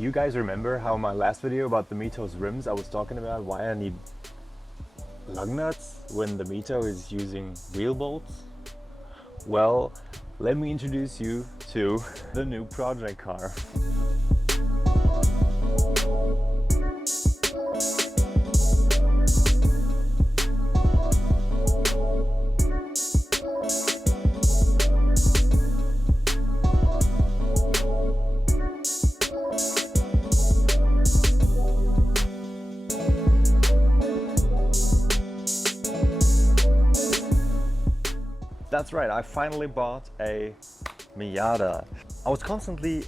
Do you guys remember how in my last video about the Mito's rims I was talking about why I need lug nuts when the Mito is using wheel bolts? Well, let me introduce you to the new project car. That's right, I finally bought a Miata. I was constantly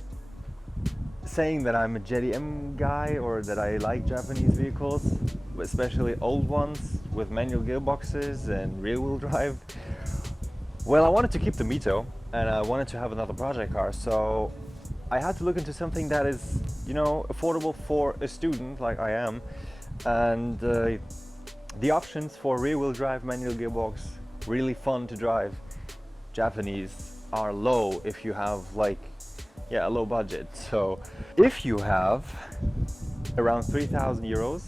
saying that I'm a JDM guy or that I like Japanese vehicles, especially old ones with manual gearboxes and rear-wheel drive. Well, I wanted to keep the Mito and I wanted to have another project car, so I had to look into something that is, you know, affordable for a student like I am, and the options for rear-wheel drive, manual gearbox, really fun to drive, Japanese, are low if you have a low budget. So if you have around 3,000 euros,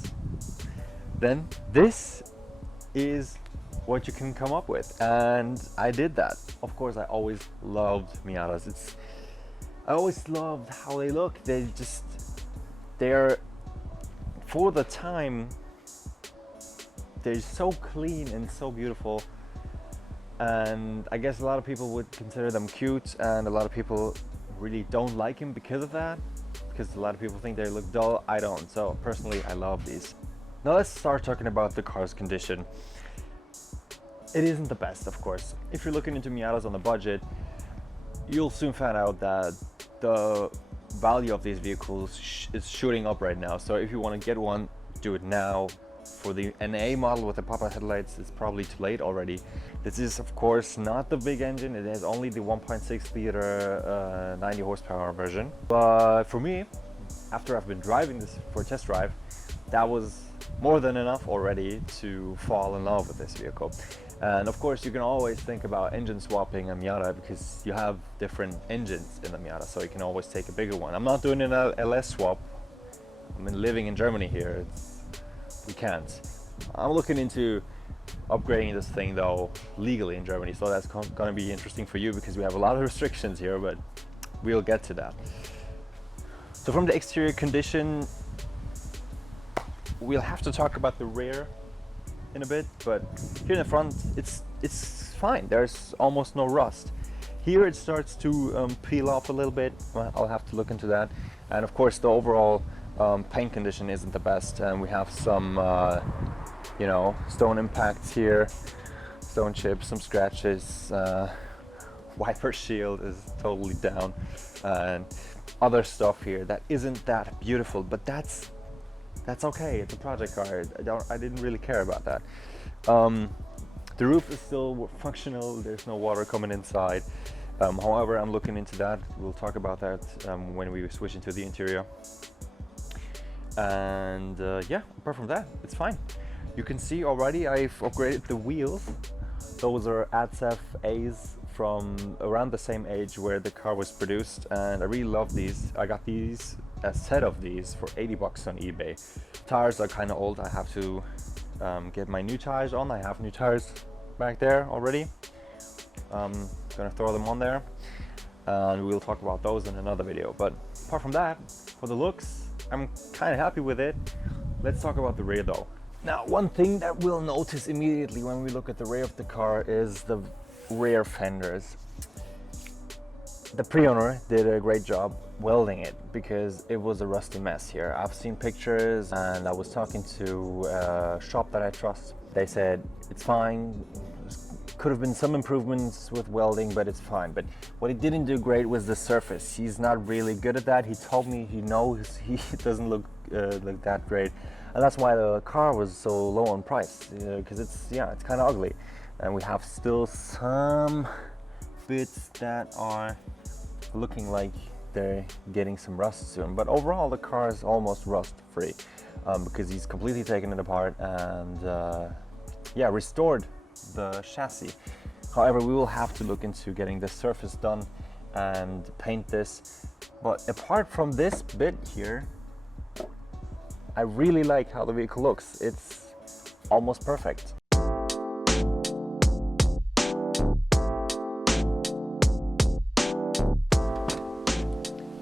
then this is what you can come up with, and I did that. Of course, I always loved Miatas. I always loved how they look. They're for the time, they're so clean and so beautiful. And I guess a lot of people would consider them cute, and a lot of people really don't like him because of that, because a lot of people think they look dull. I don't. So personally, I love these. Now let's start talking about the car's condition. It isn't the best, of course. If you're looking into Miatas on a budget, you'll soon find out that the value of these vehicles is shooting up right now. So if you want to get one, do it now. For the NA model with the pop-out headlights, it's probably too late already. This is of course not the big engine. It has only the 1.6 liter 90 horsepower version. But for me, after I've been driving this for a test drive, that was more than enough already to fall in love with this vehicle. And of course you can always think about engine swapping a Miata, because you have different engines in the Miata, so you can always take a bigger one. I'm not doing an LS swap. I'm living in Germany here. We can't. I'm looking into upgrading this thing though legally in Germany, so that's going to be interesting for you because we have a lot of restrictions here, but we'll get to that. So from the exterior condition, we'll have to talk about the rear in a bit, but here in the front it's fine. There's almost no rust. Here it starts to peel off a little bit. Well, I'll have to look into that. And of course the overall paint condition isn't the best, and we have some stone impacts here, stone chips, some scratches, wiper shield is totally down, and other stuff here that isn't that beautiful, but that's okay. It's a project car. I didn't really care about that. The roof is still functional. There's no water coming inside. However, I'm looking into that. We'll talk about that when we switch into the interior. And yeah, apart from that, it's fine. You can see already I've upgraded the wheels. Those are ATSF A's from around the same age where the car was produced, and I really love these. I got these, a set of these, for 80 bucks on eBay. Tires are kind of old. I have to get my new tires on. I have new tires back there already. Gonna throw them on there, and we'll talk about those in another video. But apart from that, for the looks, I'm kind of happy with it. Let's talk about the rear though. Now, one thing that we'll notice immediately when we look at the rear of the car is the rear fenders. The pre-owner did a great job welding it because it was a rusty mess here. I've seen pictures, and I was talking to a shop that I trust. They said it's fine. Could have been some improvements with welding, but it's fine. But what he didn't do great was the surface. He's not really good at that. He told me he knows he doesn't look that great, and that's why the car was so low on price, because it's kind of ugly. And we have still some bits that are looking like they're getting some rust soon, but overall the car is almost rust free, because he's completely taken it apart and restored the chassis. However, we will have to look into getting the surface done and paint this. But apart from this bit here, I really like how the vehicle looks. It's almost perfect.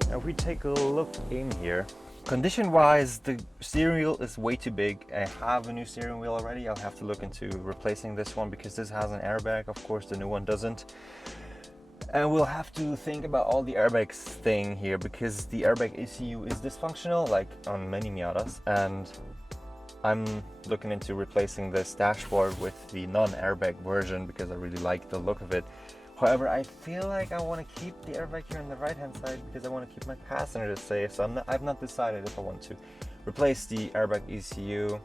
Now if we take a look in here, condition-wise, the steering wheel is way too big. I have a new steering wheel already. I'll have to look into replacing this one because this has an airbag. Of course, the new one doesn't. And we'll have to think about all the airbags thing here because the airbag ECU is dysfunctional, like on many Miatas. And I'm looking into replacing this dashboard with the non-airbag version because I really like the look of it. However, I feel like I want to keep the airbag here on the right hand side because I want to keep my passengers safe. So I've not decided if I want to replace the airbag ECU,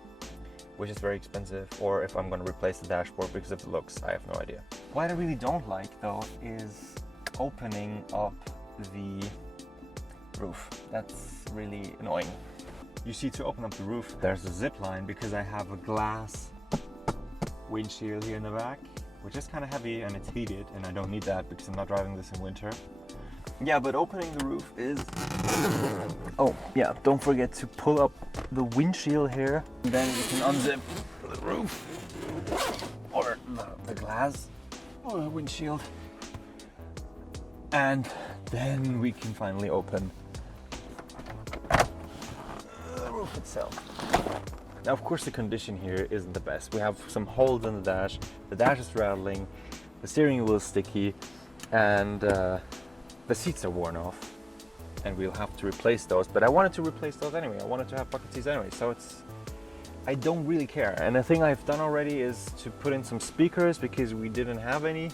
which is very expensive, or if I'm going to replace the dashboard because of the looks. I have no idea. What I really don't like though is opening up the roof. That's really annoying. You see, to open up the roof, there's a zip line because I have a glass windshield here in the back, which is kind of heavy and it's heated, and I don't need that because I'm not driving this in winter. Yeah, but opening the roof is... Oh, yeah, don't forget to pull up the windshield here. And then you can unzip the roof, or the glass, or the windshield. And then we can finally open the roof itself. Now, of course, the condition here isn't the best. We have some holes in the dash is rattling, the steering wheel is sticky, and the seats are worn off, and we'll have to replace those. But I wanted to replace those anyway. I wanted to have bucket seats anyway, so I don't really care. And the thing I've done already is to put in some speakers because we didn't have any.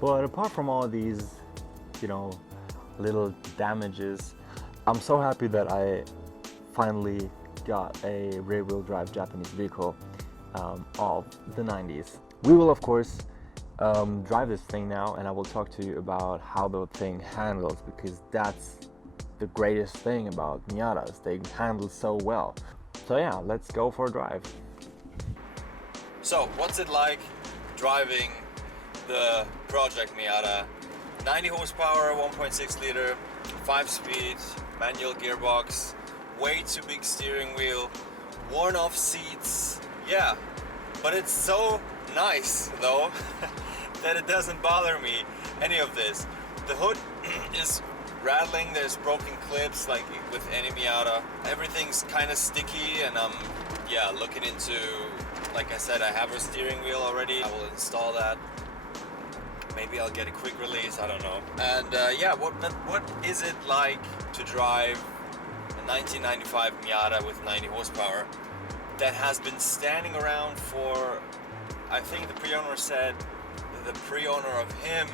But apart from all these, you know, little damages, I'm so happy that I finally got a rear-wheel drive Japanese vehicle of the 90s. We will, of course, drive this thing now, and I will talk to you about how the thing handles, because that's the greatest thing about Miatas. They handle so well. So yeah, let's go for a drive. So, what's it like driving the Project Miata? 90 horsepower, 1.6 liter, 5-speed, manual gearbox, way too big steering wheel, worn off seats. Yeah, but it's so nice though that it doesn't bother me, any of this. The hood is rattling, there's broken clips like with any Miata. Everything's kind of sticky, and I'm looking into, like I said, I have a steering wheel already. I will install that. Maybe I'll get a quick release, I don't know. And what is it like to drive a 1995 Miata with 90 horsepower that has been standing around for, I think the pre-owner said, the pre-owner of him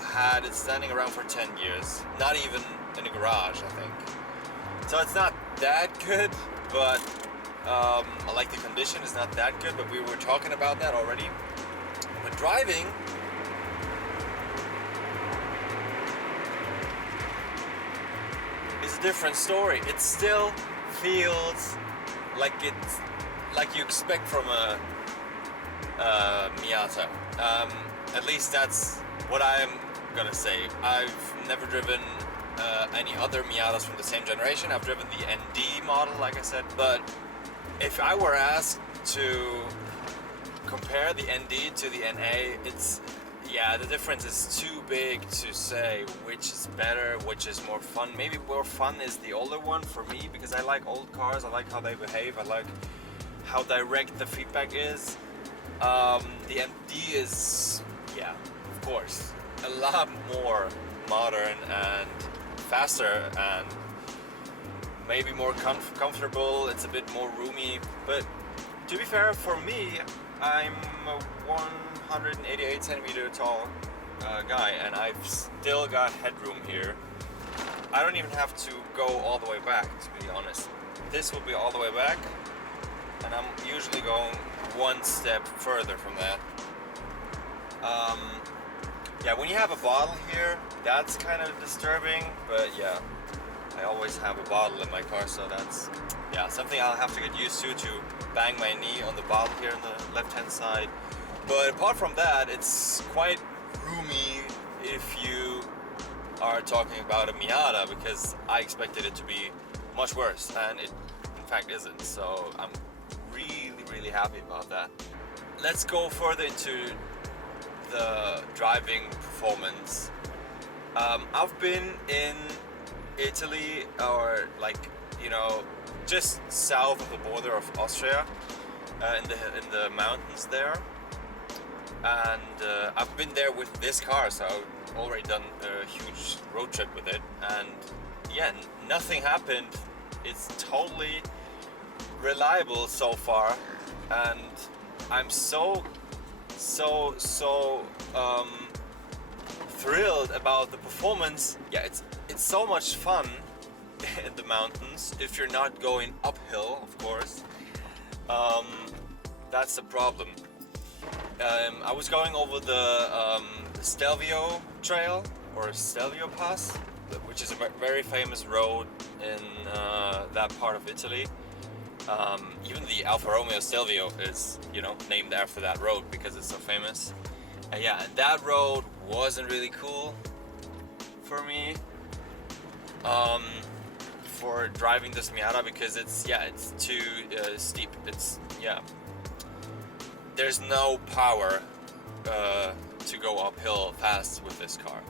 had it standing around for 10 years. Not even in a garage, I think. So it's not that good, but I like the condition. It's not that good, but we were talking about that already. But driving, is a different story. It still feels like it's like you expect from a Miata. At least that's what I'm gonna say. I've never driven any other Miatas from the same generation. I've driven the ND model, like I said, but if I were asked to compare the ND to the NA, the difference is too big to say which is better, which is more fun. Maybe more fun is the older one for me, because I like old cars, I like how they behave, I like how direct the feedback is. The ND is, of course, a lot more modern and faster and maybe more comfortable. It's a bit more roomy, but to be fair, for me, I'm a 188 centimeter tall guy, and I've still got headroom here. I don't even have to go all the way back, to be honest. This will be all the way back, and I'm usually going one step further from that. When you have a bottle here, that's kind of disturbing, but I always have a bottle in my car, so that's something I'll have to get used to bang my knee on the bottle here on the left hand side. But apart from that, it's quite roomy. if you are talking about a Miata, because I expected it to be much worse, and it in fact isn't. So I'm really happy about that. Let's go further into the driving performance. I've been in Italy, or like, you know, just south of the border of Austria, in the mountains there, and I've been there with this car, so I've already done a huge road trip with it, and yeah, nothing happened. It's totally reliable so far, and I'm so thrilled about the performance. Yeah, it's so much fun in the mountains if you're not going uphill, of course. That's the problem. I was going over the Stelvio Trail, or Stelvio Pass, which is a very famous road in that part of Italy. Even the Alfa Romeo Stelvio is, you know, named after that road because it's so famous. Yeah, and that road wasn't really cool for me for driving this Miata, because it's too steep. There's no power to go uphill fast with this car.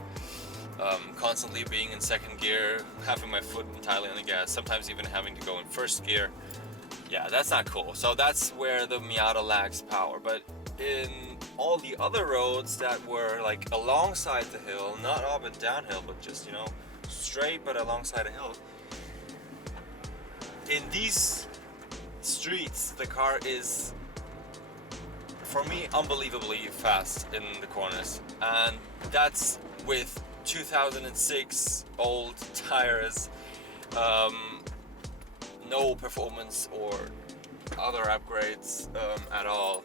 Constantly being in second gear, having my foot entirely on the gas, sometimes even having to go in first gear. Yeah, that's not cool. So that's where the Miata lacks power. But in all the other roads that were like alongside the hill, not up and downhill, but just, you know, straight but alongside a hill, in these streets the car is, for me, unbelievably fast in the corners, and that's with 2006 old tires, no performance or other upgrades at all.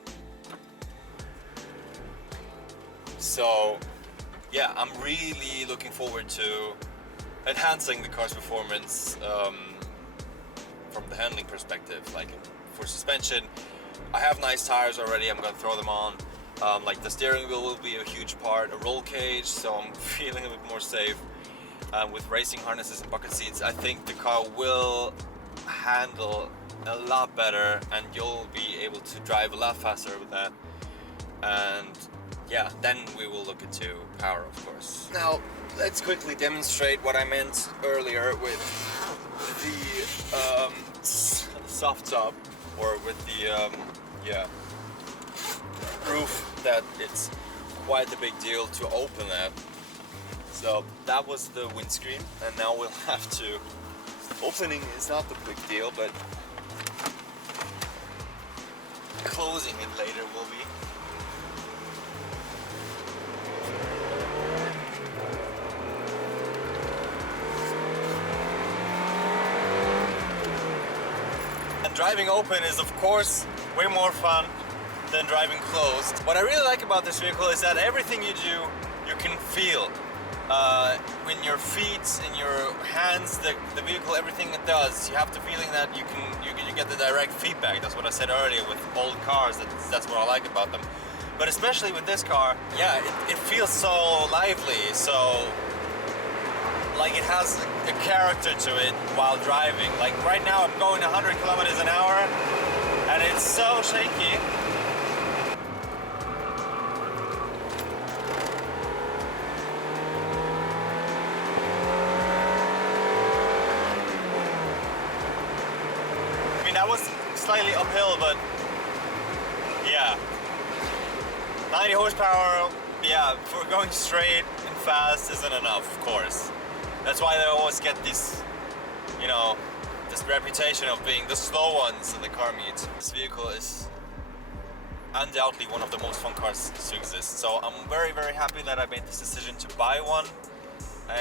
So yeah, I'm really looking forward to enhancing the car's performance from the handling perspective. Like for suspension, I have nice tires already, I'm gonna throw them on. Like the steering wheel will be a huge part, a roll cage, so I'm feeling a bit more safe. With racing harnesses and bucket seats, I think the car will handle a lot better, and you'll be able to drive a lot faster with that. And yeah, then we will look into power, of course. Now, let's quickly demonstrate what I meant earlier with the soft top, or with the roof, that it's quite a big deal to open that. So that was the windscreen, and now we'll have to, opening is not the big deal, but closing it later will be. And driving open is, of course, way more fun than driving closed. What I really like about this vehicle is that everything you do, you can feel. In your feet, in your hands, the vehicle, everything it does, you have the feeling that you get the direct feedback. That's what I said earlier with old cars, that's what I like about them. But especially with this car, yeah, it feels so lively, so like it has a character to it while driving. Like right now I'm going 100 kilometers an hour and it's so shaky. That was slightly uphill, but yeah, 90 horsepower, yeah, for going straight and fast isn't enough, of course. That's why they always get this, you know, this reputation of being the slow ones in the car meet. This vehicle is undoubtedly one of the most fun cars to exist. So I'm very, very happy that I made this decision to buy one,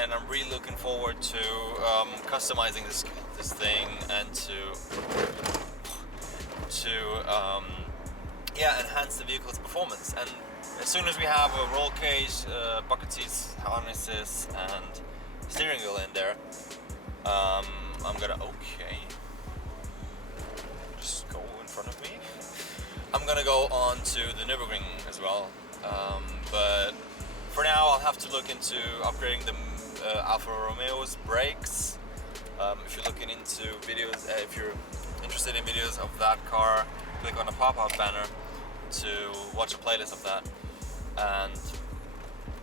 and I'm really looking forward to customizing this thing and to enhance the vehicle's performance. And as soon as we have a roll cage, bucket seats, harnesses, and steering wheel in there, I'm gonna just go in front of me. I'm gonna go on to the Nürburgring as well, but For now, I'll have to look into upgrading the Alfa Romeo's brakes. If you're looking into videos, if you're interested in videos of that car, click on the pop-up banner to watch a playlist of that. And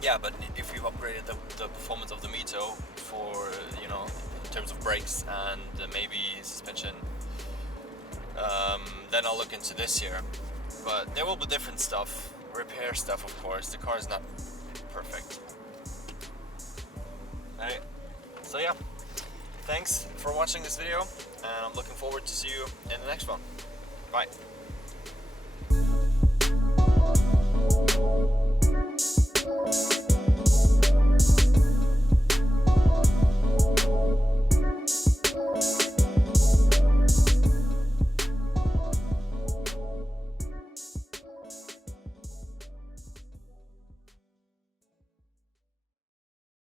yeah, but if you've upgraded the performance of the Mito for, you know, in terms of brakes and maybe suspension, then I'll look into this here. But there will be different stuff, repair stuff, of course. The car is not perfect. Alright, so yeah, thanks for watching this video, and I'm looking forward to see you in the next one. Bye.